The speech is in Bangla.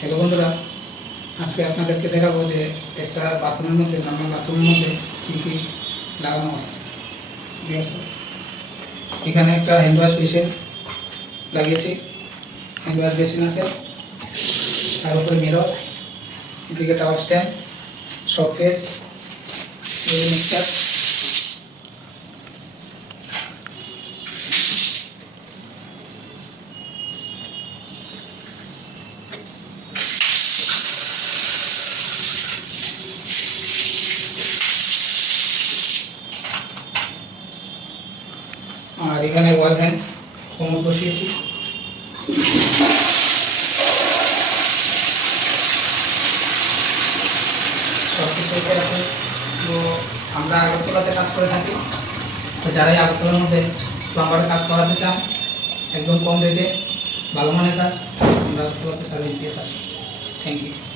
হ্যালো বন্ধুরা, আজকে আপনাদেরকে দেখাবো যে একটা বাথরুমের মধ্যে নর্মাল বাথরুমের মধ্যে কী কী লাগানো হয়। ঠিক আছে, এখানে একটা হ্যান্ড ওয়াশ বেসিন লাগিয়েছি। হ্যান্ড ওয়াশ বেসিন আছে, তার উপরে মিরর, এদিকে টাওয়ার স্ট্যান্ড, শোকেস, মিক্সার। আর এখানে ওয়াল হ্যাং কোমর বসিয়েছি। সব কিছু আছে। তো আমরা আগরতলাতে কাজ করে থাকি। তো যারাই আগরতলার মধ্যে প্লাম্বারের কাজ করাতে চান, একদম কম রেটে ভালো মানের কাজ আমরা আগরতলাতে সার্ভিস দিয়ে থাকি। Thank you.